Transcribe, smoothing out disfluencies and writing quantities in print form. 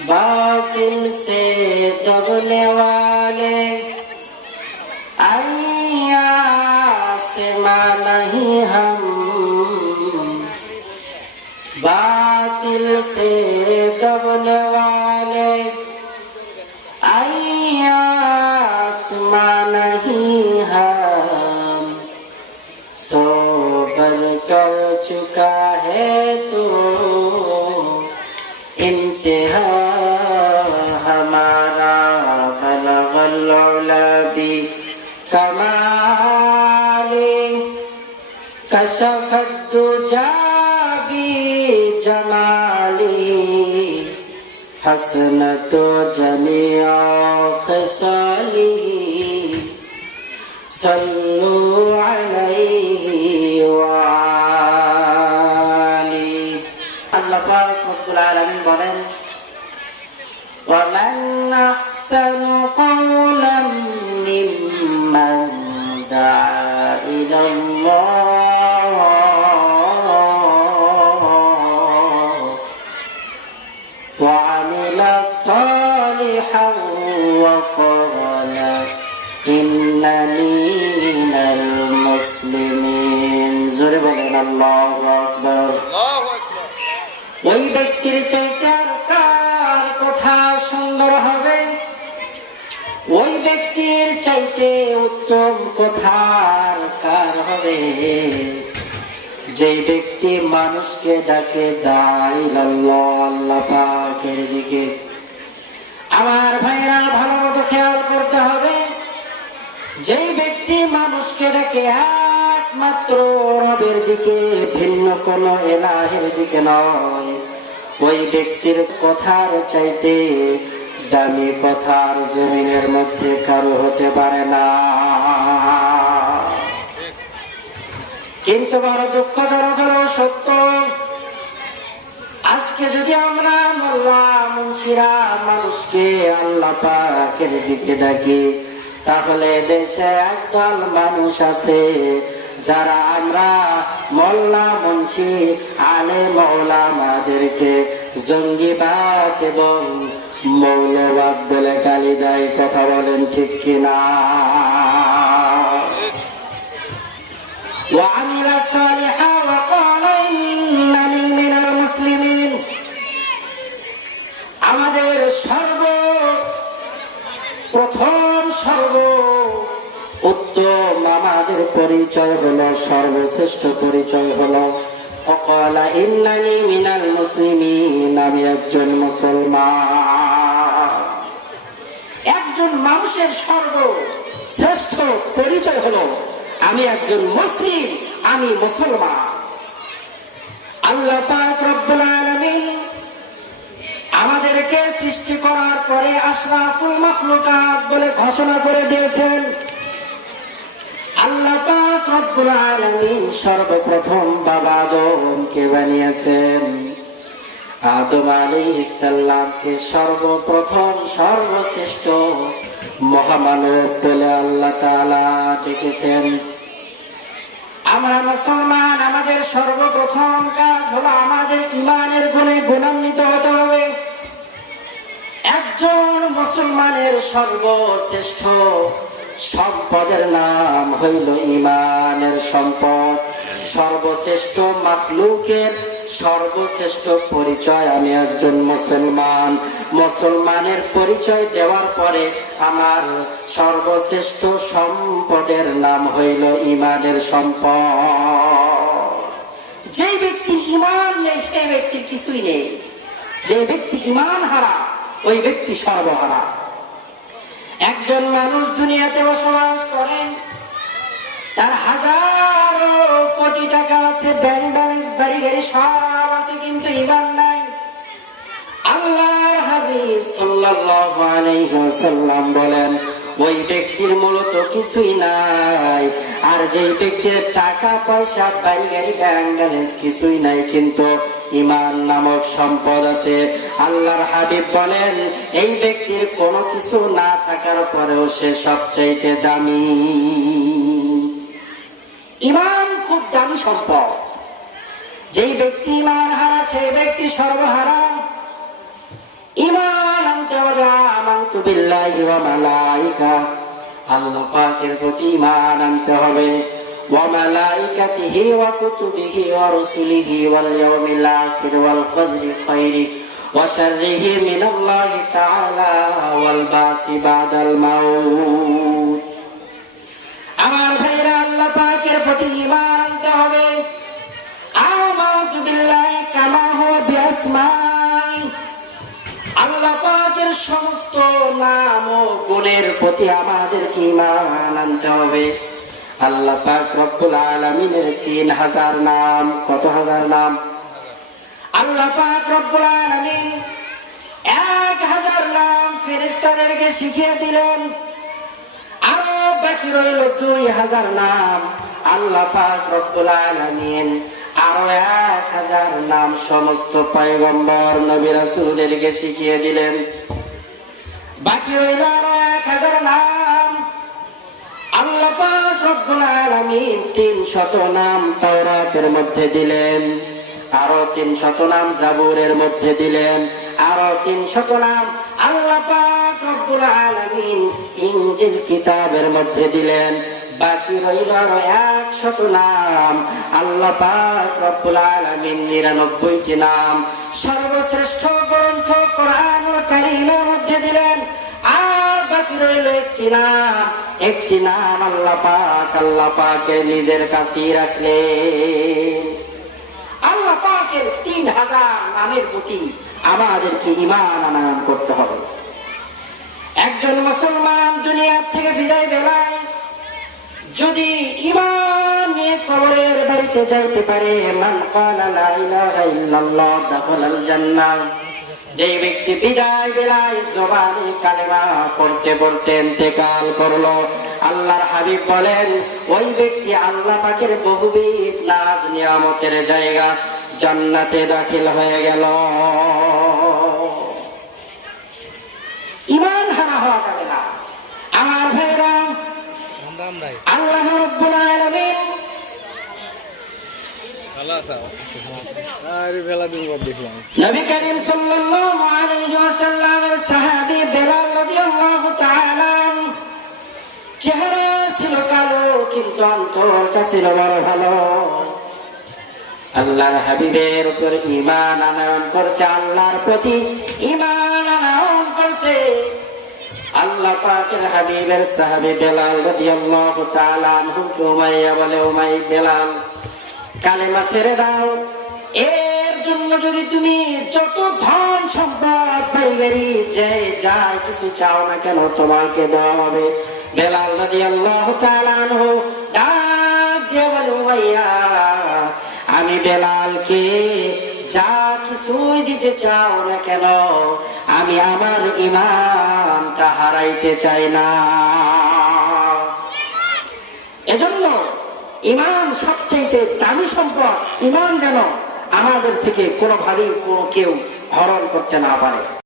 बातिल से दबने वाले आसमां नहीं हम, बातिल से दबने वाले आसमां नहीं हम। सो बल कर चुका है तो इंतहा हमारा, बलगल उला भी कमाले, कशफत दुजा भी जमाली, हसनत जमीआ खसाली, सल्लु अलैहि वाली। अल्लाह पाक रब्बुल आलामीन बोलेन, ومن أحسن قولا ممن دعا إلى الله وعمل صالحا وقال إنني من المسلمين। জোরে বলেন আল্লাহু আকবার। ওই ব্যক্তির চাইতে আর কার কথা সুন্দর হবে, ওই ব্যক্তির চাইতে উত্তম কথা কার হবে, যে ব্যক্তি মানুষকে ডাকে দাইলাল্লাহ, আল্লাহ পাকের দিকে। আমার ভাইরা ভালো মতো খেয়াল করতে হবে, যেই ব্যক্তি মানুষকে ডাকে একমাত্র রবের দিকে, ভিন্ন কোন ইলাহের দিকে নয়, ওই ব্যক্তির কথার চাইতে দামি কথার জমিনের মধ্যে কারো হতে পারে না। কিন্তু বড় দুঃখজনক হলো সত্য, আজকে যদি আমরা মোল্লা মুন্সিরা মানুষকে আল্লাহ পাকের দিকে ডাকি, তাহলে দেশে একদল মানুষ আছে যারা আমরা মোল্লা মুন্সি আলেম ওলামাদেরকে জঙ্গিবাদ এবং মৌলবাদ বলে গালি দেয়। কথা বলেন ঠিক কিনা? وعمل صالحا وقال إنني من المسلمين। আমাদের প্রথম উত্তম আমাদের পরিচয় হলো, সর্বশ্রেষ্ঠ পরিচয় হলো وقال إنني من المسلمين, আমি একজন মুসলমান। একজন মানুষের সর্বশ্রেষ্ঠ পরিচয় হলো আমি একজন মুসলিম, আমি মুসলমান। আল্লাহ পাক রব্বুল আলামিন আমাদেরকে সৃষ্টি করার পরে আশরাফুল মাখলুকাত বলে ঘোষণা করে দিয়েছেন। আল্লাহ পাক রব্বুল আলামিন সর্বপ্রথম বাবা আদমকে বানিয়েছেন। আদম আলাইহিস সালামকে সর্বপ্রথম সর্বশ্রেষ্ঠ মহামানব বলে আল্লাহ তাআলা ডেকেছেন। আমরা মুসলমান, আমাদের সর্বপ্রথম কাজ হলো আমাদের ঈমানের গুণে গুণান্বিত হতে হবে। একজন মুসলমানের সর্বশ্রেষ্ঠ সম্পদের নাম হইল ঈমানের সম্পদ। সর্বশ্রেষ্ঠ মাখলুকের সর্বশ্রেষ্ঠ পরিচয় আমি একজন মুসলমান। মুসলমানের পরিচয় দেওয়ার পরে আমার সর্বশ্রেষ্ঠ সম্পদের নাম হইল ঈমানের সম্পদ। যে ব্যক্তি ঈমান নেই সেই ব্যক্তির কিছুই নেই। যে ব্যক্তি ঈমান হারা ওই ব্যক্তি সর্বহারা। একজন মানুষ দুনিয়াতে বসবাস করেন, তার হাজারো কোটি টাকা আছে, ব্যাংক ব্যালেন্স, বাড়ি গাড়ি সব আছে, কিন্তু ঈমান নাই। আল্লাহর হাবিব সাল্লাল্লাহু আলাইহি ওয়াসাল্লাম বলেন, ওই ব্যক্তির মূলত কিছুই নাই। আর যে ব্যক্তির টাকা পয়সা, বাড়ি গাড়ি, ব্যাংক ব্যালেন্স কিছুই নাই, কিন্তু ঈমান নামক সম্পদ আছে, আল্লাহর হাবিব বলেন এই ব্যক্তির কোনো কিছু না থাকার পরেও সে সবচাইতে দামি। ঈমান খুব দামি সম্পদ। যেই ব্যক্তি ঈমান হারা সেই ব্যক্তি সর্বহারা। ঈমান আমানতু বিল্লাহি ওয়া মালাইকা, আল্লাহ পাকের প্রতি ঈমান আনতে হবে, ওয়া মালাইকাতিহি ওয়া কুতুবিহি ওয়া রুসুলিহি ওয়াল ইয়াউমিল আখির ওয়াল কদরি খাইরি ওয়া শাররিহি মিনাল্লাহি তাআলা ওয়াল বাসি বাদাল মাউত। আমার ভাইরা, আল্লাহ পাকের প্রতি ঈমান আনতে হবে। আমানতু বিল্লাহি কামা হুয়া বিআসমাই, আল্লাহ পাকের সমস্ত নাম ও গুণের প্রতি আমাদেরকে ঈমান আনতে হবে। আল্লাহ পাক রব্বুল আলামিনের 3000 নাম। কত হাজার নাম? আল্লাহ পাক রব্বুল আলামিন 1000 নাম ফেরেশতাদেরকে শিখিয়ে দিলেন, আরো বাকি রইল 2000 নাম। আল্লাহ পাক রব্বুল আলামিন আরো 1000 নাম সমস্ত পয়গম্বর নবী রাসূলদেরকে শিখিয়ে দিলেন। বাকি রইল আরো 1000 নাম। আল্লাহ পাক রব্বুল আলামিন 300 নাম তাওরাতের মধ্যে দিলেন, আরো 300 নাম জাবুরের মধ্যে দিলেন, আরো 300 নাম আল্লাহ পাক রব্বুল আলামিন ইনজিল কিতাবের মধ্যে দিলেন। বাকি রইল আরো 100 নাম আল্লাহ পাক রব্বুল আলামিন 99টি নাম সর্বশ্রেষ্ঠ গ্রন্থ কোরআনুল কারীমের মধ্যে দিলেন। আর বাকি রইল একটি নাম আল্লাহ পাকের নিজের কাছেই রাখলেন। আল্লাহ পাকের 3000 নামের প্রতি আমাদেরকে ঈমান আনয়ন করতে হবে। একজন মুসলমান দুনিয়ার থেকে বিদায় বেলায় যদি ঈমান নিয়ে কবরের বাড়িতে যাইতে পারে, মান ক্বালা লা ইলাহা ইল্লাল্লাহ দাখালাল জান্নাহ, যে ব্যক্তি বিদায় বেলায় জবানে কালেমা পড়তে পড়তে ইন্তেকাল করলো, আল্লাহর হাবিব বলেন ওই ব্যক্তি আল্লাহ পাকের বহুবিধ নাজ নিয়ামতের জায়গা জান্নাতে দাখিল হয়ে গেল। ঈমান হারা হওয়া যাবে না। আমার ভাইরা, আল্লাহ রাব্বুল আলামিন নবী করিম সাল্লাল্লাহু আলাইহি ওয়াসাল্লামের সাহাবী বেলাল রাদিয়াল্লাহু তাআলা, চেহারা ছিল কালো কিন্তু অন্তরটা ছিল বড় ভালো। আল্লাহর হাবিবের উপর ঈমান আনয়ন করছে, আল্লাহর প্রতি ঈমান আনয়ন করছে। আল্লাহ পাকের হাবিবের সাহাবী বেলাল রাদিয়াল্লাহু তাআলা আনহুকে উমাইয়া বলে, বেলাল কালেমা ছেড়ে দাও, এর জন্য যদি তুমি যত ধন সম্পদ বাড়ি গাড়ি যা কিছু চাও না কেন তোমাকে দেওয়া হবে। বেলাল রাদিয়াল্লাহু তাআলা আনহু ডাক দিয়ে বলে, উমাইয়া আমি বেলালকে যা কিছুই দিতে চাও না কেন, আমি আমার ঈমানটা হারাইতে চাই না। এজন্য ঈমান সবচেয়ে দামি সম্পদ। ঈমান যেন আমাদের থেকে কোনোভাবেই কেউ হরণ করতে না পারে।